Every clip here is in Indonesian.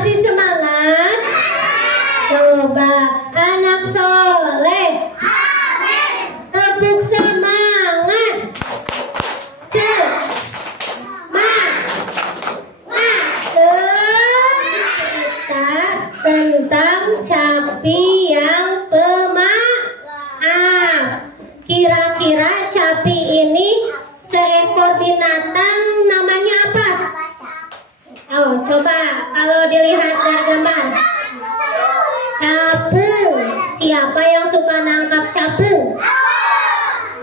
Masih semangat? Coba anak soleh. Tepuk semangat. Cerita tentang Capi yang pemaaf. Kira-kira Capi ini seekor binatang namanya apa? Oh, coba kalau dilihat dari gambar. Capung. Siapa yang suka nangkap capung?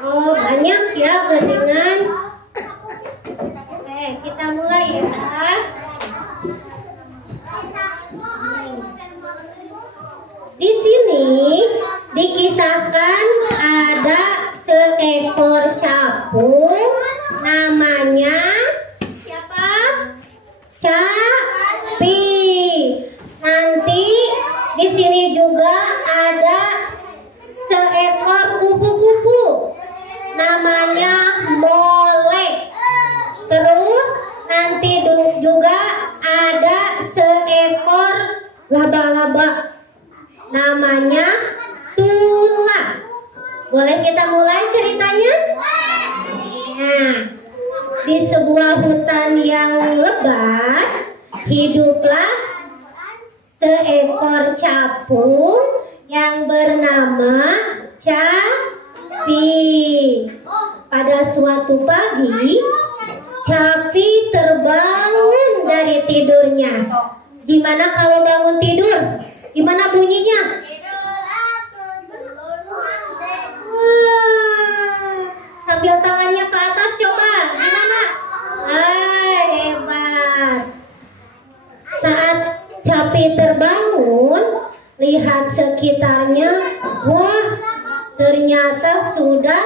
Oh, banyak ya geningan. Oke, kita mulai ya. Di sini dikisahkan ada seekor capung namanya siapa? Capi. Nanti di sini juga ada seekor kupu-kupu namanya Molek. Terus nanti juga ada seekor laba-laba namanya Tula. Boleh kita mulai ceritanya? Nah, di sebuah hutan yang lebat hiduplah seekor capung yang bernama Capi. Pada suatu pagi, Capi terbangun dari tidurnya. Gimana kalau bangun tidur? Gimana bunyinya? Wah, sambil tangannya ke atas coba. Gimana? Hebat. Saat Capi terbangun, lihat sekitarnya. Wah, ternyata sudah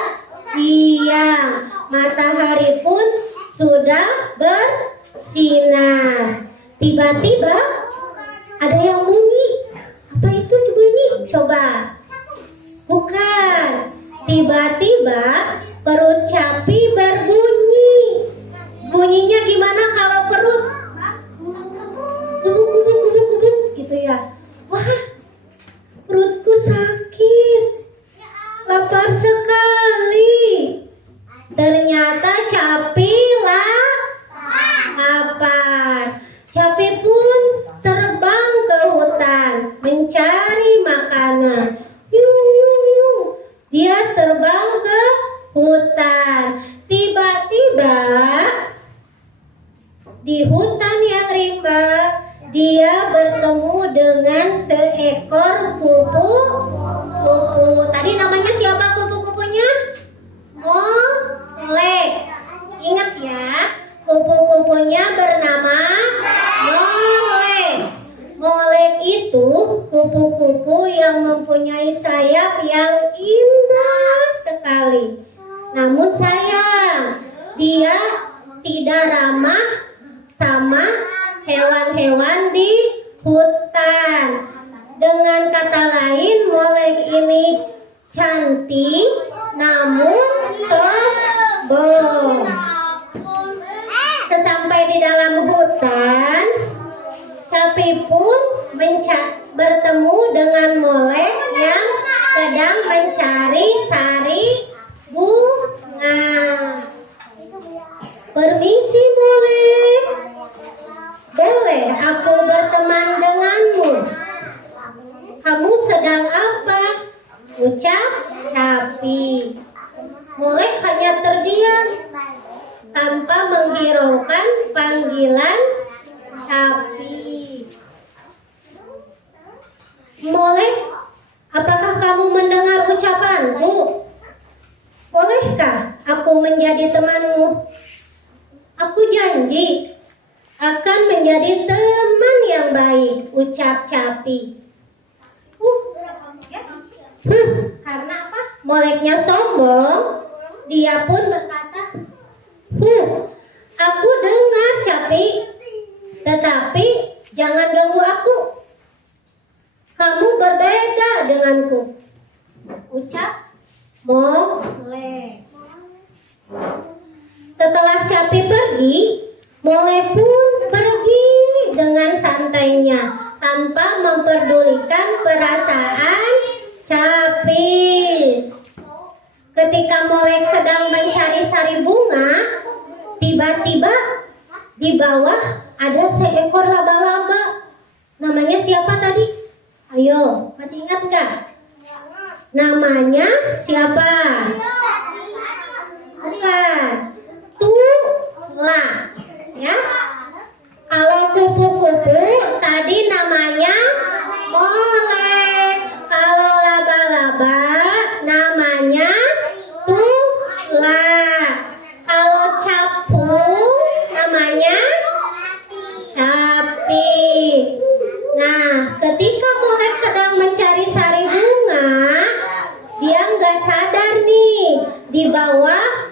siang. Matahari pun sudah bersinar. Tiba-tiba ada yang bunyi. Apa itu bunyi? Coba. Bukan. Tiba-tiba perut Capi berbunyi. Bunyinya gimana kalau perut? Gubuk-gubuk gitu ya. Wah, perutku sakit. Lapar sekali. Ternyata Capi lapar. Capi pun terbang ke hutan mencari makanan. Yung. Dia terbang ke hutan. Tiba-tiba di hutan yang rimba dia bertemu dengan seekor kupu-kupu. Tadi namanya siapa kupu-kupunya? Molek. Ingat ya, kupu-kupunya bernama Molek. Molek itu kupu-kupu yang mempunyai sayap yang indah sekali. Namun sayang, dia tidak ramah sama hewan-hewan di hutan. Dengan kata lain, Molek ini cantik namun sombong. Sesampai di dalam hutan, Capi pun bertemu dengan Molek yang sedang mencari sari bunga. Permisi Molek, boleh aku berteman denganmu? Kamu sedang apa? Ucap Capi. Molek hanya terdiam tanpa menghiraukan panggilan Capi. Molek, apakah kamu mendengar ucapanku? Bolehkah aku menjadi temanmu? Aku janji akan menjadi teman yang baik, ucap Capi. Karena apa? Moleknya sombong, dia pun berkata, aku dengar Capi, tetapi jangan ganggu aku. Kamu berbeda denganku, ucap Molek. Setelah Capi pergi, Molek pun pergi dengan santainya. tanpa memperdulikan perasaan Capit. Ketika Molek sedang mencari sari bunga, tiba-tiba di bawah ada seekor laba-laba. Namanya siapa tadi? Ayo, masih ingat nggak? Namanya siapa? Bukan. Tula. Ya. Kalau kupu-kupu tadi namanya Molek. Kalau laba-laba namanya Tula. Kalau capung namanya Capit. Nah, ketika Molek sedang mencari sari bunga, dia nggak sadar nih di bawah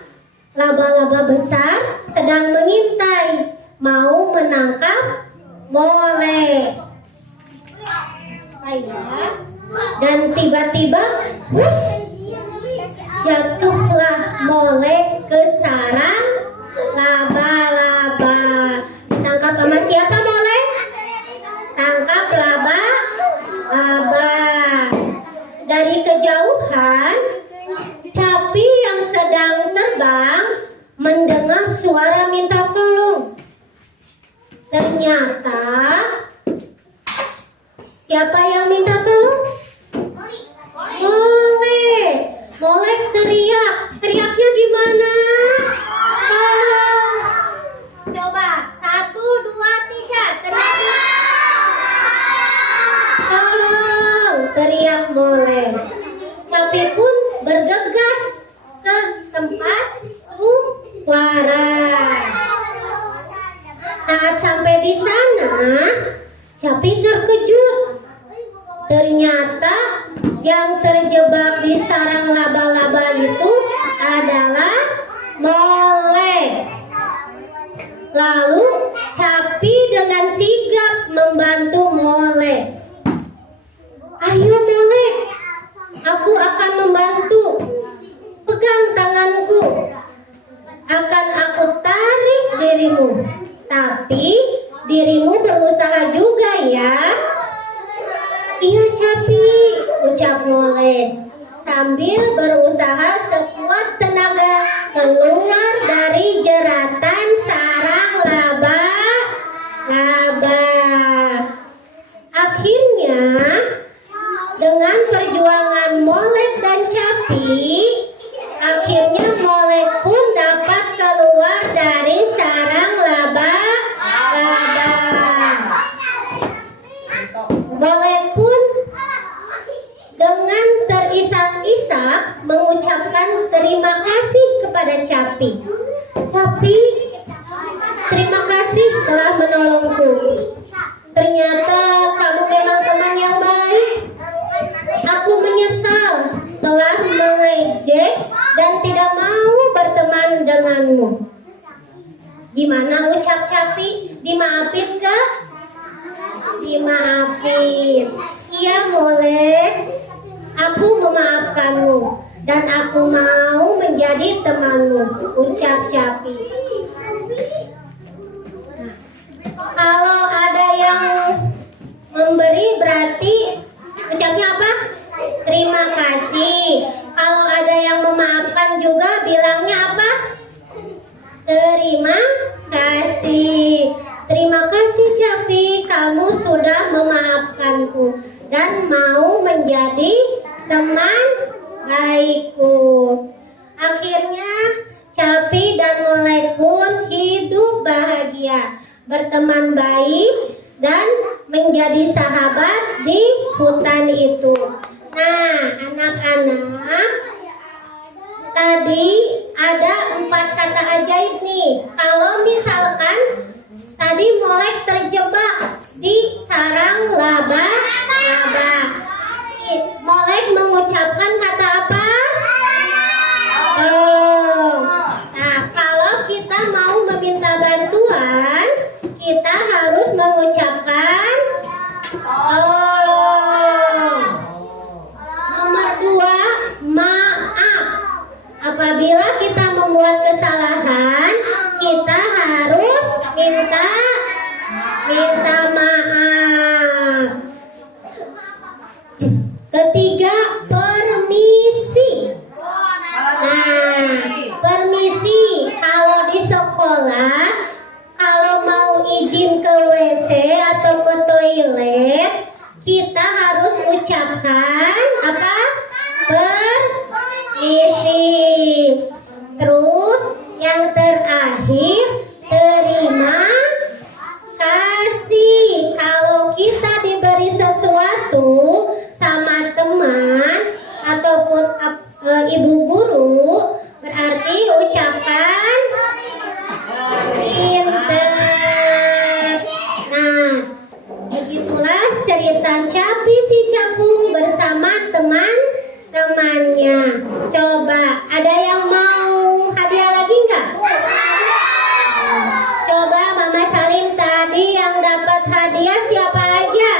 laba-laba besar sedang mengintai, mau menangkap Molek. Dan tiba-tiba, jatuhlah Molek ke sarang laba-laba. Ditangkap sama siapa Molek? Tangkap laba-laba. Dari kejauhan, Capi yang sedang terbang mendengar suara minta tolong. Ternyata siapa yang minta tolong? Molek. Molek teriak. Teriaknya gimana? Coba 1, 2, 3 teriak. Tolong, teriak Molek. Capi pun bergegas ke tempat suara. Saat sampai di sana, Capi terkejut. Ternyata yang terjebak di sarang laba-laba itu adalah Molek. Lalu Capi dengan sigap membantu Molek. Ayo Molek, aku akan membantu. Pegang tanganku. Akan aku tarik dirimu. Tapi dirimu berusaha juga ya. Iya Capi, ucap Molek sambil berusaha sekuat tenaga keluar dari jeratan sarang laba-laba. Akhirnya dengan perjuangan Molek dan Capi, akhirnya Molek pun dapat keluar dari sarang laba-laba. Molek pun dengan terisak-isak mengucapkan terima kasih kepada Capi. Capi, terima kasih telah menolongku. Ternyata kamu memang teman yang baik. Aku menyesal telah mengejek dan tidak mau berteman denganmu. Gimana ucap Capi? Dimaafin gak? Dimaafin. Iya Molek, aku memaafkanmu dan aku mau menjadi temanmu, ucap Capi. Kalau ada yang memberi berarti ucapnya apa? Terima kasih. Kalau ada yang memaafkan juga bilangnya apa? Terima kasih. Terima kasih Capi, kamu sudah memaafkanku dan mau menjadi teman baikku. Akhirnya Capi dan Molek pun hidup bahagia, berteman baik dan menjadi sahabat di hutan itu. Nah, anak-anak, tadi ada 4 kata ajaib nih. Kalau misalkan tadi Molek terjebak di sarang laba-laba, Molek mengucapkan kata apa? Tolong. Nah, kalau kita mau meminta bantuan, kita harus mengucapkan tolong. Nomor 2, maaf. Apabila kita membuat kesalahan, kita harus minta maaf. terakhir terima kasih. Kalau kita diberi sesuatu sama teman ataupun ibu guru, berarti ucapkan pintar. Nah, begitulah cerita Capi si Capung bersama teman-temannya. Coba, ada yang mau hadiah lagi nggak? Coba Mama Salim tadi yang dapat hadiah siapa aja?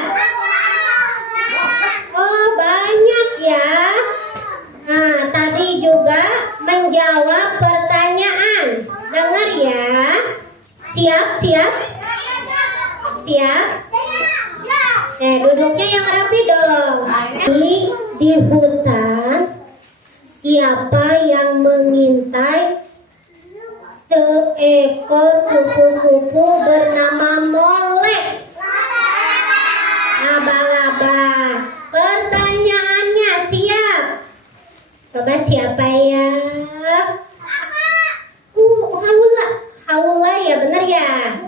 Oh, banyak ya. Nah, tadi juga menjawab pertanyaan. Dengar ya. Siap, siap. Siap. Duduknya yang rapi dong. Di hutan, siapa yang mengintai seekor kupu-kupu bernama Molek? Laba-laba. Pertanyaannya siap. Coba siapa ya? Haula. Haula ya, benar ya?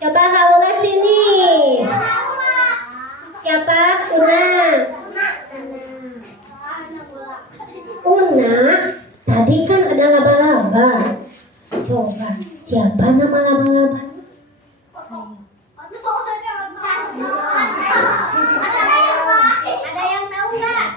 Coba Haula sini. Siapa? Una. Tadi kan ada laba-laba. Coba siapa nama laba-laba? Ada yang tahu nggak?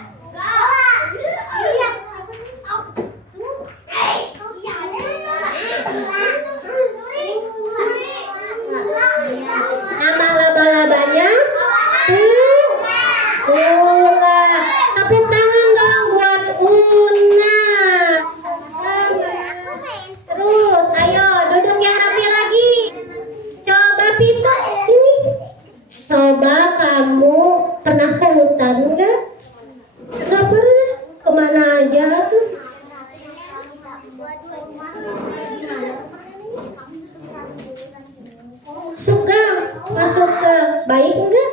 Nama laba-labanya? Ula. Tepuk tangan dong buat Una. Terus, ayo duduk yang rapi lagi. Coba Pita, sini. Coba kamu pernah ke hutan enggak? Enggak pernah. Kemana aja tuh? Suka masuk ke baik enggak?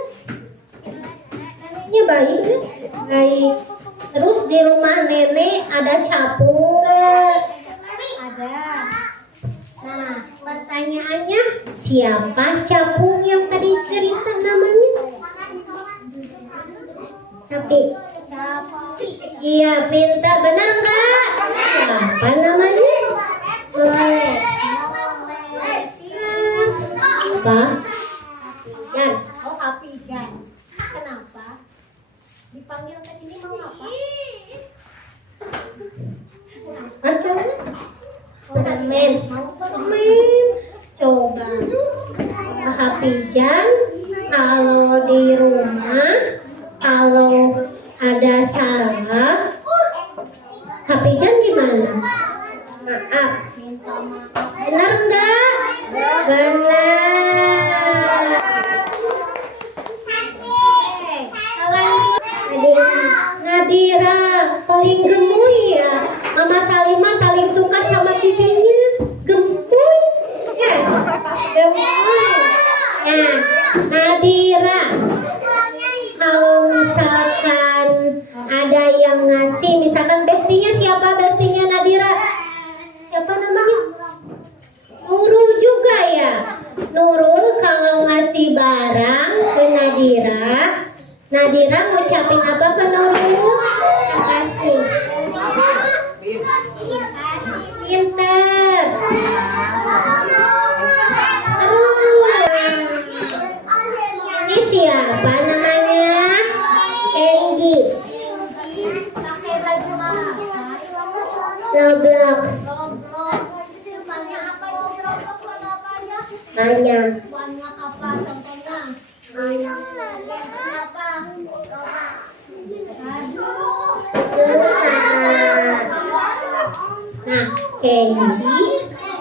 Neneknya baik enggak? Baik. Terus di rumah nenek ada capung enggak? Ada. Nah, pertanyaannya siapa capung yang tadi cerita namanya? Capi. Iya, Pinta, benar enggak? Siapa namanya? Boleh. Apa? Jan. Oh, Api Jan. Kenapa? Dipanggil ke sini mau apa? Coba. Permen. Permen. Coba. Api Jan, kalau di rumah, kalau ada salah, Api Jan gimana? Maaf. Benar enggak? Benar. Nadira paling gemoy ya. Mama Salimah paling suka sama pipinya gemoy. Ya, gemoy. Nah, Nadira, kalau misalkan ada yang ngasih, misalkan bestinya siapa? Bestinya Nadira siapa namanya? Nurul juga ya. Nurul kalau ngasih barang ke Nadira, Nadira ngucapin apa ke Nurul? Makasih. Pinter. Terus ini siapa namanya? Kenji. Pakai baju apa? Roblox. Banyak. Banyak apa contohnya? Apa? Nah, Kenji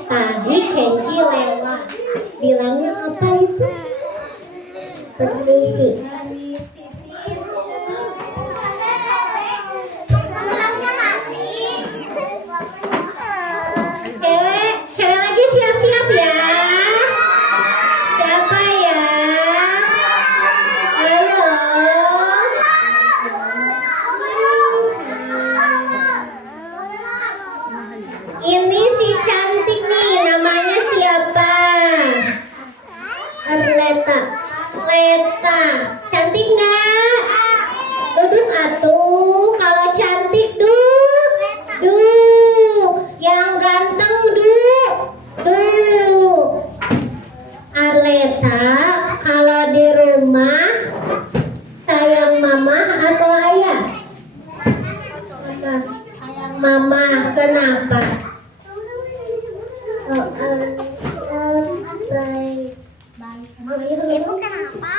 tadi Kenji lewat. Bilangnya apa itu? Permisi. Cewek lagi siap-siap ya. Siapa ya? Ayo. Ini si cantik nih, namanya Arleta. Cantik nggak? Duduk atuh. Kalau cantik duduk. Yang ganteng duduk. Arleta, kalau di rumah sayang mama atau ayah? Sayang mama. Kenapa? Ibu kenapa?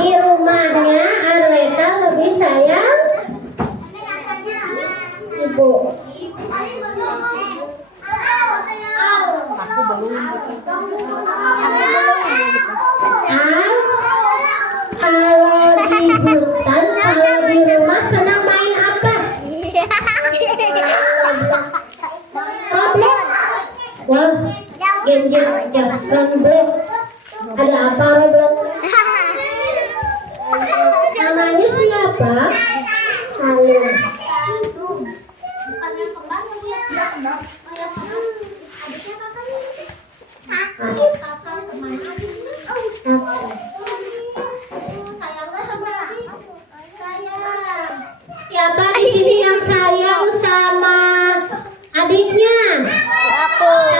Di rumahnya Arleta lebih sayang ibu. Kalau di hutan, kalau di rumah senang main apa? Roblox. Wah, game Roblox. Ada apa Roblox? Namanya siapa? Halo. Siapa di sini yang sayang sama adiknya? Aku.